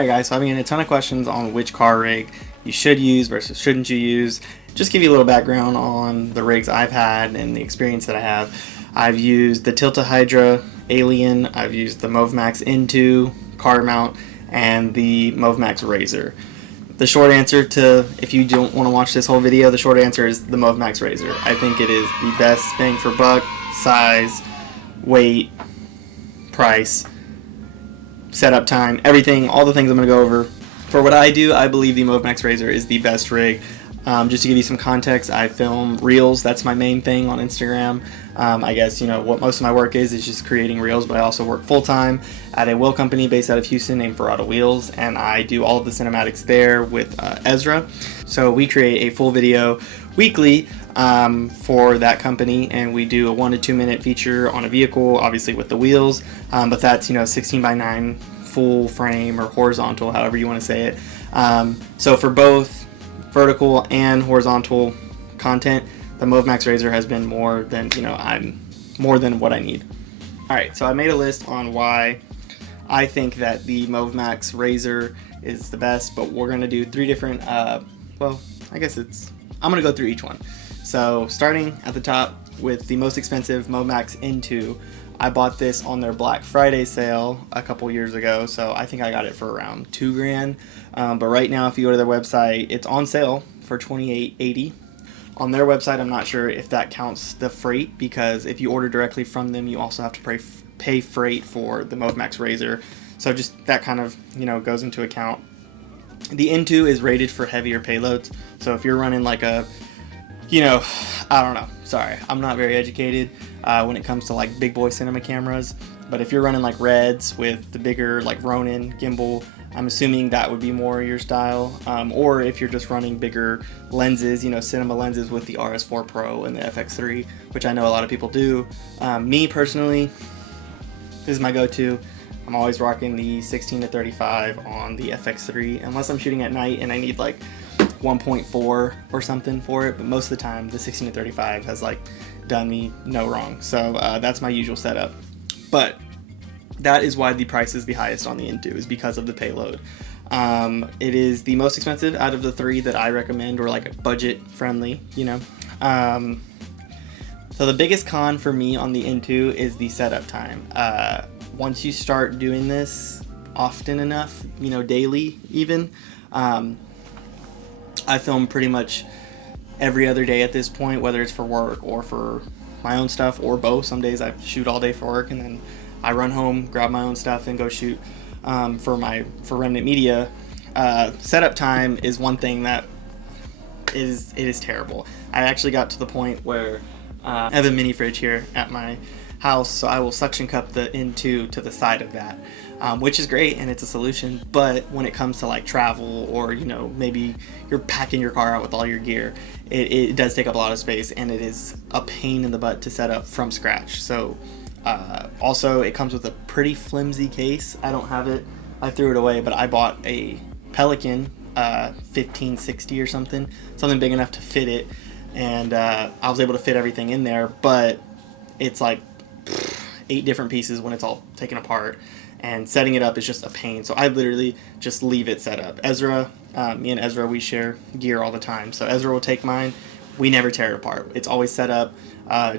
Alright guys, so I've been getting a ton of questions on which car rig you should use versus shouldn't you use. Just give you a little background on the rigs I've had and the experience that I have. I've used the Tilta Hydra Alien, I've used the Mozaik N2 car mount, and the Mozaik Razor. The short answer to, if you don't want to watch this whole video, the short answer is the Mozaik Razor. I think it is the best bang for buck, size, weight, price, setup time, everything, all the things I'm going to go over. For what I do, I believe the Mozaik Razor is the best rig. Just to give you some context, I film reels. That's my main thing on Instagram. I guess, you know, what most of my work is just creating reels, but I also work full-time at a wheel company based out of Houston named Versatility Wheels, and I do all of the cinematics there with Ezra. So we create a full video weekly for that company, and we do a 1 to 2 minute feature on a vehicle, obviously with the wheels, but that's, you know, 16:9 full frame or horizontal, however you want to say it. So for both vertical and horizontal content, the Mozaik Razor has been more than, you know, more than what I need. Alright, so I made a list on why I think that the Mozaik Razor is the best, but we're going to do 3 different, well, I guess I'm going to go through each one. So starting at the top with the most expensive Mozaik N2, I bought this on their Black Friday sale a couple years ago, so I think I got it for around $2 grand. But right now, if you go to their website, it's on sale for $28.80. On their website, I'm not sure if that counts the freight, because if you order directly from them, you also have to pay freight for the Mozaik Razor. So just that kind of, you know, goes into account. The N2 is rated for heavier payloads, so if you're running like a, you know, I don't know, sorry, I'm not very educated when it comes to like big boy cinema cameras, but if you're running like Reds with the bigger like Ronin gimbal, I'm assuming that would be more your style, or if you're just running bigger lenses, you know, cinema lenses with the RS4 Pro and the FX3, which I know a lot of people do. Me personally, this is my go-to. I'm always rocking the 16 to 35 on the FX3, unless I'm shooting at night and I need like 1.4 or something for it, but most of the time the 16 to 35 has like done me no wrong. So that's my usual setup. But that is why the price is the highest on the N2, is because of the payload. It is the most expensive out of the 3 that I recommend, or like budget friendly, you know. So the biggest con for me on the N2 is the setup time. Once you start doing this often enough, you know, daily even, I film pretty much every other day at this point, whether it's for work or for my own stuff or both. Some days I shoot all day for work and then I run home, grab my own stuff, and go shoot for Remnant Media. Setup time is one thing that is terrible. I actually got to the point where I have a mini fridge here at my house, so I will suction cup the N2 to the side of that, which is great and it's a solution. But when it comes to like travel, or, you know, maybe you're packing your car out with all your gear, it does take up a lot of space, and it is a pain in the butt to set up from scratch. So also it comes with a pretty flimsy case. I don't have it, I threw it away, but I bought a Pelican 1560 or something big enough to fit it, and I was able to fit everything in there, but it's like 8 different pieces when it's all taken apart, and setting it up is just a pain. So I literally just leave it set up. Ezra, me and Ezra, we share gear all the time, so Ezra will take mine. We never tear it apart. It's always set up.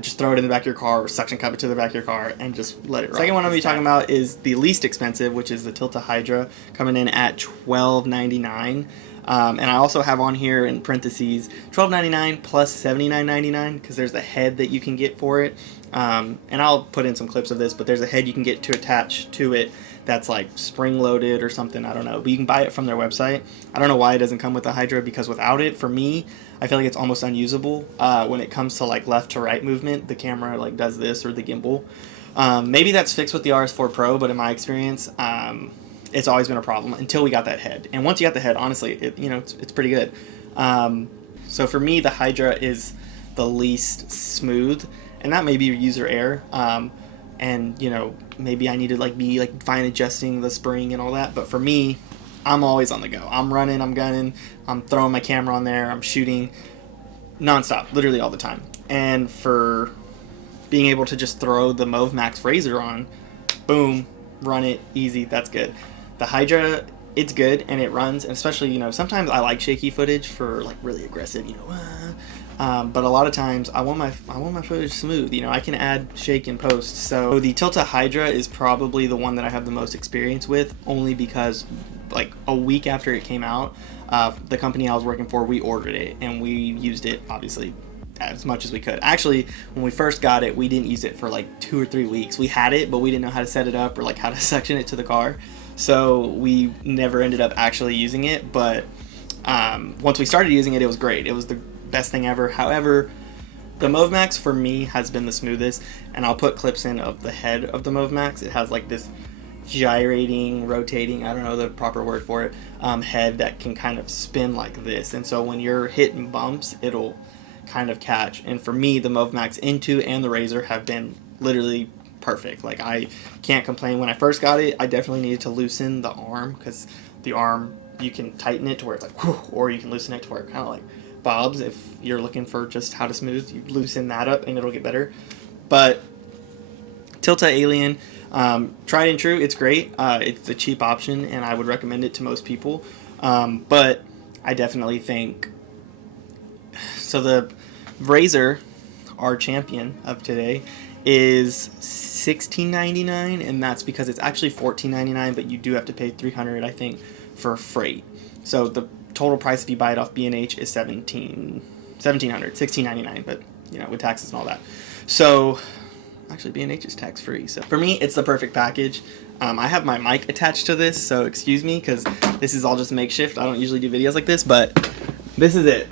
Just throw it in the back of your car, or suction cup it to the back of your car, and just let it run. Second one I'm going to be talking about is the least expensive, which is the Tilta Hydra, coming in at $12.99. And I also have on here in parentheses $12.99 plus $79.99, because there's a head that you can get for it. And I'll put in some clips of this, but there's a head you can get to attach to it that's like spring loaded or something, I don't know, but you can buy it from their website. I don't know why it doesn't come with the Hydra, because without it, for me, I feel like it's almost unusable. When it comes to like left to right movement, the camera like does this, or the gimbal. Maybe that's fixed with the RS4 Pro, but in my experience, it's always been a problem until we got that head. And once you got the head, honestly, it's pretty good. So for me, the Hydra is the least smooth, and that may be user error. And, you know, maybe I need to be fine adjusting the spring and all that, but for me, I'm always on the go. I'm running, I'm gunning, I'm throwing my camera on there, I'm shooting nonstop, literally all the time. And for being able to just throw the Mozaik Razor on, boom, run it, easy, that's good. The Hydra it's good and it runs, and especially, you know, sometimes I like shaky footage for like really aggressive, you know, but a lot of times I want my footage smooth. You know, I can add shake in post. So the Tilta Hydra is probably the one that I have the most experience with, only because like a week after it came out, the company I was working for, we ordered it and we used it obviously as much as we could. Actually, when we first got it, we didn't use it for like 2 or 3 weeks. We had it, but we didn't know how to set it up or like how to suction it to the car. So we never ended up actually using it. But once we started using it, it was great. It was the best thing ever. However, the Mozaik for me has been the smoothest, and I'll put clips in of the head of the Mozaik. It has like this gyrating, rotating, I don't know the proper word for it, head that can kind of spin like this. And so when you're hitting bumps, it'll kind of catch. And for me, the Mozaik N2 and the Razor have been literally perfect. Like, I can't complain. When I first got it, I definitely needed to loosen the arm, because the arm, you can tighten it to where it's like whew, or you can loosen it to where it kind of like bobs. If you're looking for just how to smooth, you loosen that up and it'll get better. But Tilta Alien, tried and true, it's great. It's a cheap option and I would recommend it to most people. But I definitely think, so the Razor, our champion of today, is $16.99, and that's because it's actually $14.99, but you do have to pay $300, I think, for freight. So the total price if you buy it off B&H is $1,700, but you know, with taxes and all that. So actually B&H is tax free. So for me, it's the perfect package. I have my mic attached to this, so excuse me, because this is all just makeshift. I don't usually do videos like this, but this is it.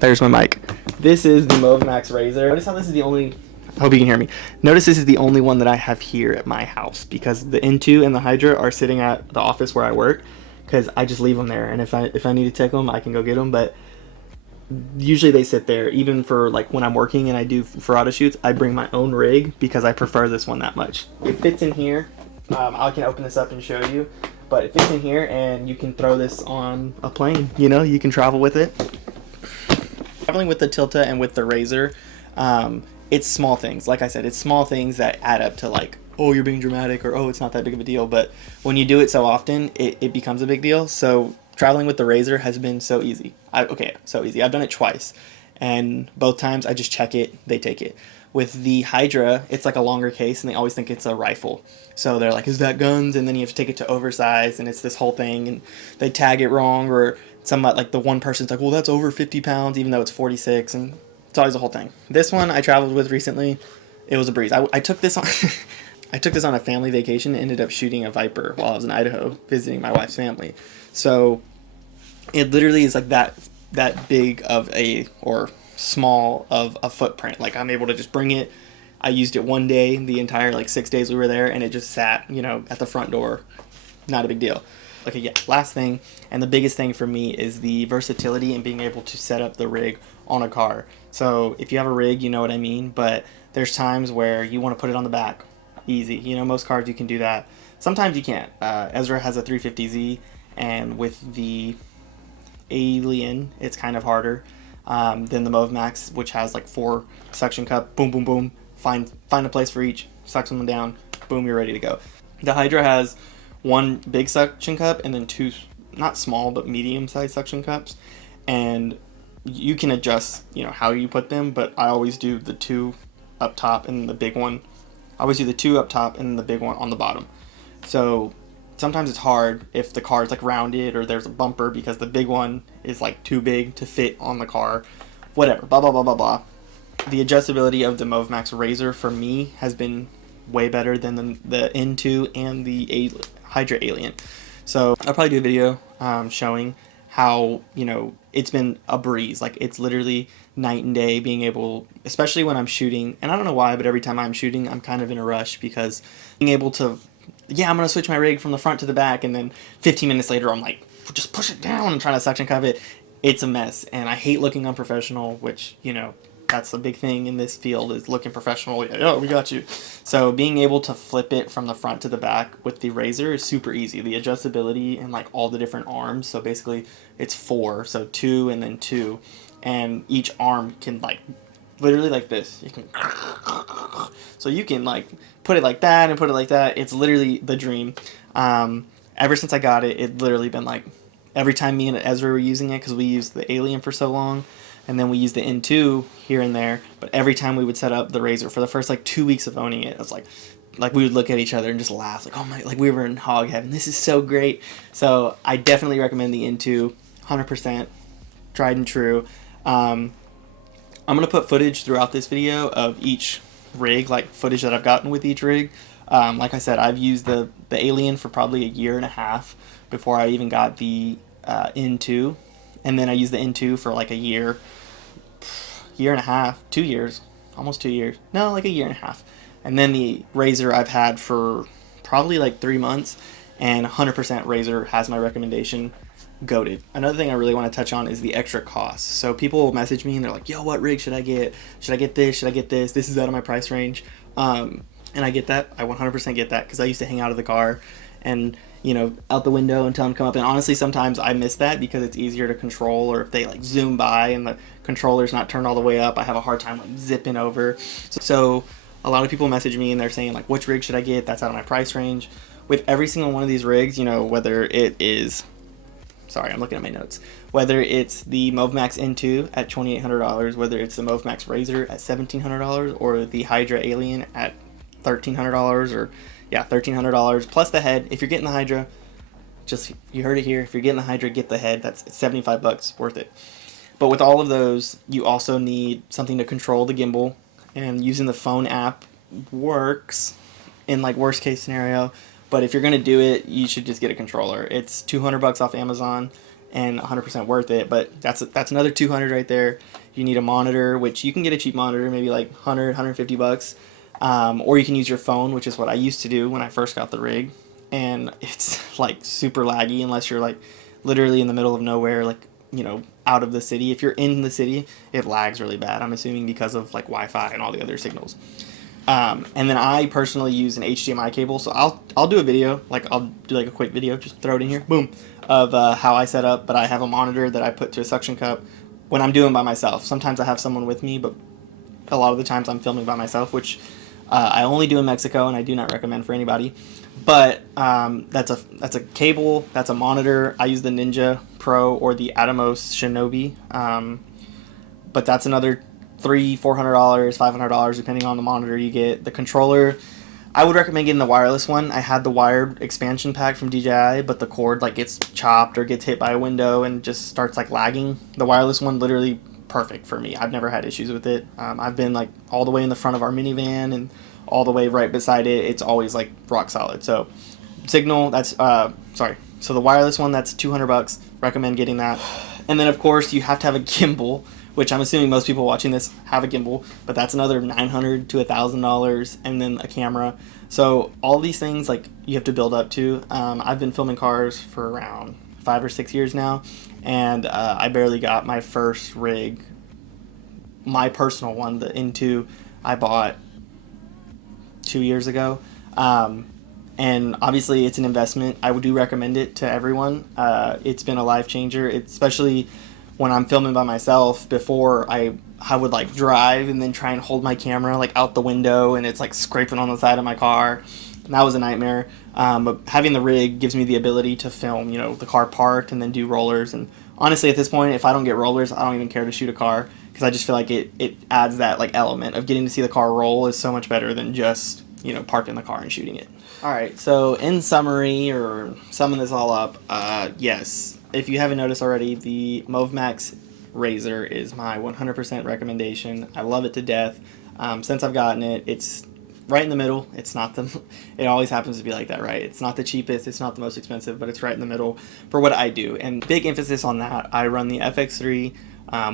There's my mic. This is the Mozaik Razor. Notice how this is the only, I hope you can hear me. Notice this is the only one that I have here at my house, because the N2 and the Hydra are sitting at the office where I work, because I just leave them there, and if I need to take them, I can go get them. But usually they sit there. Even for like when I'm working and I do for auto shoots, I bring my own rig because I prefer this one that much. It fits in here. I can open this up and show you, but it fits in here, and you can throw this on a plane. You know, you can travel with it. Traveling with the Tilta and with the Razor, it's small things. Like I said, it's small things that add up to like, oh, you're being dramatic, or oh, it's not that big of a deal. But when you do it so often, it becomes a big deal. So traveling with the Razor has been so easy. So easy. I've done it twice, and both times I just check it, they take it. With the Hydra, it's like a longer case, and they always think it's a rifle. So they're like, is that guns? And then you have to take it to oversize, and it's this whole thing, and they tag it wrong, or somewhat like the one person's like, well, that's over 50 pounds, even though it's 46, and it's always a whole thing. This one I traveled with recently, it was a breeze. I took this on I took this on a family vacation and ended up shooting a Viper while I was in Idaho visiting my wife's family. So it literally is like that big of a, or small of a footprint. Like, I'm able to just bring it. I used it one day, the entire like 6 days we were there, and it just sat, you know, at the front door. Not a big deal. Okay, yeah, last thing, and the biggest thing for me is the versatility and being able to set up the rig on a car. So if you have a rig, you know what I mean, but there's times where you want to put it on the back. Easy. You know, most cars you can do that. Sometimes you can't. Ezra has a 350Z, and with the Alien, it's kind of harder than the Mozaik, which has like 4 suction cup, boom, boom, boom, find a place for each, suction them down, boom, you're ready to go. The Hydra has 1 big suction cup and then 2 not small but medium-sized suction cups, and you can adjust, you know, how you put them, but I always do the 2 up top and the big one. I always do the 2 up top and the big one on the bottom. So sometimes it's hard if the car is like rounded or there's a bumper, because the big one is like too big to fit on the car. Whatever, blah blah blah blah blah. The adjustability of the Mozaik Razor for me has been way better than the N2 and the Hydra Alien. So I'll probably do a video showing how, you know, it's been a breeze. Like, it's literally night and day being able, especially when I'm shooting, and I don't know why, but every time I'm shooting, I'm kind of in a rush, because being able to, yeah, I'm going to switch my rig from the front to the back, and then 15 minutes later, I'm like, just push it down and trying to suction cup it. It's a mess, and I hate looking unprofessional, which, you know, that's the big thing in this field, is looking professional. Oh, we got you. So being able to flip it from the front to the back with the Razor is super easy. The adjustability and like all the different arms. So basically it's 4, so 2 and then 2, and each arm can like literally like this. You can, so you can like put it like that and put it like that. It's literally the dream. ever since I got it, it literally been like every time me and Ezra were using it, because we used the Alien for so long, and then we used the N2 here and there. But every time we would set up the Razor for the first like 2 weeks of owning it, it was like we would look at each other and just laugh, like, oh my, like we were in hog heaven. This is so great. So I definitely recommend the N2, 100%, tried and true. I'm gonna put footage throughout this video of each rig, like footage that I've gotten with each rig. Like I said, I've used the Alien for probably a year and a half before I even got the N2, and then I used the N2 for like a year and a half, 2 years, almost 2 years. No, like a year and a half. And then the Razor I've had for probably like 3 months, and 100% Razor has my recommendation. Goated. Another thing I really want to touch on is the extra costs. So people will message me and they're like, yo, what rig should I get? Should I get this? Should I get this? This is out of my price range. And I get that. I 100% get that, because I used to hang out of the car and, out the window and tell them to come up. And honestly, sometimes I miss that because it's easier to control, or if they like zoom by and the controller's not turned all the way up, I have a hard time like zipping over. So a lot of people message me and they're saying like, which rig should I get? That's out of my price range. With every single one of these rigs, whether it is, sorry, I'm looking at my notes, whether it's the Mozaik N2 at $2,800, whether it's the Mozaik Razor at $1,700, or the Hydra Alien at $1,300, or $1,300 plus the head. If you're getting the Hydra, you heard it here. If you're getting the Hydra, get the head. That's $75, worth it. But with all of those, you also need something to control the gimbal, and using the phone app works in like worst case scenario. But if you're gonna do it, you should just get a controller. It's $200 off Amazon, and 100% worth it. But that's another $200 right there. You need a monitor, which you can get a cheap monitor, maybe like $150. Or you can use your phone, which is what I used to do when I first got the rig. And it's like super laggy unless you're like literally in the middle of nowhere, like, out of the city. If you're in the city, it lags really bad, I'm assuming because of like Wi-Fi and all the other signals. And then I personally use an HDMI cable, so I'll do a video, like I'll do like a quick video, just throw it in here, boom, of how I set up. But I have a monitor that I put to a suction cup when I'm doing by myself. Sometimes I have someone with me, but a lot of the times I'm filming by myself, which I only do in Mexico, and I do not recommend for anybody. But that's a cable, that's a monitor. I use the Ninja Pro or the Atomos Shinobi, but that's another $300, $400, $500 depending on the monitor you get. The controller, I would recommend getting the wireless one. I had the wired expansion pack from DJI, but the cord like gets chopped or gets hit by a window and just starts like lagging. The wireless one, literally perfect for me. I've never had issues with it. I've been like all the way in the front of our minivan and all the way right beside it. It's always like rock solid. So Signal, that's so the wireless one, that's $200. Recommend getting that. And then of course you have to have a gimbal, which I'm assuming most people watching this have a gimbal, but that's another $900 to $1,000, and then a camera. So all these things like you have to build up to. I've been filming cars for around 5 or 6 years now, and I barely got my first rig, my personal one, the N2, I bought 2 years ago. And obviously it's an investment. I do recommend it to everyone. It's been a life changer, especially when I'm filming by myself. Before I would like drive and then try and hold my camera like out the window, and it's like scraping on the side of my car, and that was a nightmare. But having the rig gives me the ability to film, the car parked and then do rollers. And honestly, at this point, if I don't get rollers, I don't even care to shoot a car, because I just feel like it adds that like element of getting to see the car roll is so much better than just parking the car and shooting it. Alright, so in summary, or summing this all up, yes, if you haven't noticed already, the Mozaik Razor is my 100% recommendation. I love it to death. Since I've gotten it, it's right in the middle. It's not it always happens to be like that, right? It's not the cheapest, it's not the most expensive, but it's right in the middle for what I do. And big emphasis on that. I run the FX3,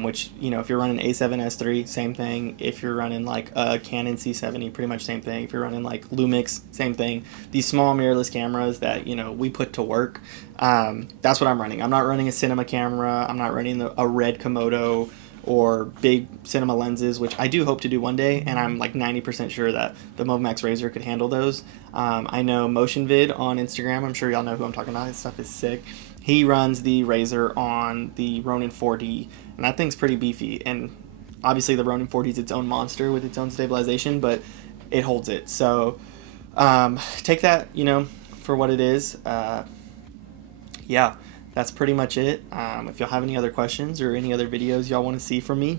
which, if you're running A7S3, same thing. If you're running like a Canon C70, pretty much same thing. If you're running like Lumix, same thing. These small mirrorless cameras that, we put to work, that's what I'm running. I'm not running a cinema camera. I'm not running a red Komodo or big cinema lenses, which I do hope to do one day, and I'm like 90% sure that the Mozaik Razor could handle those. I know MotionVid on Instagram. I'm sure y'all know who I'm talking about. His stuff is sick. He runs the Razor on the Ronin 4D, and that thing's pretty beefy. And obviously the Ronin 4D is its own monster with its own stabilization, but it holds it. So take that, for what it is. yeah, that's pretty much it. If y'all have any other questions or any other videos y'all want to see from me,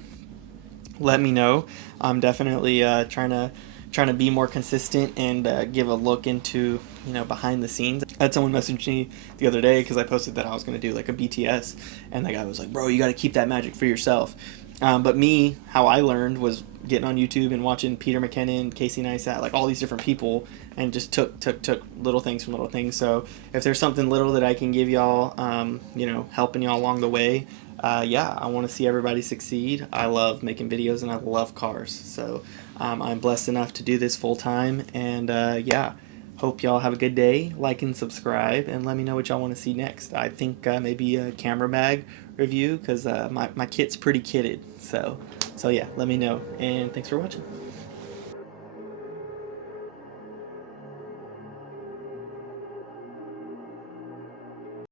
let me know. I'm definitely trying to be more consistent and give a look into behind the scenes. I had someone message me the other day because I posted that I was going to do like a BTS, and the guy was like, "Bro, you got to keep that magic for yourself." But me, how I learned was getting on YouTube and watching Peter McKinnon, Casey Neistat, like all these different people, and just took little things from little things. So if there's something little that I can give y'all, helping y'all along the way, yeah, I want to see everybody succeed. I love making videos and I love cars. So I'm blessed enough to do this full time. And yeah, hope y'all have a good day. Like and subscribe, and let me know what y'all want to see next. I think maybe a camera bag review because my kit's pretty kitted. So yeah, let me know. And thanks for watching.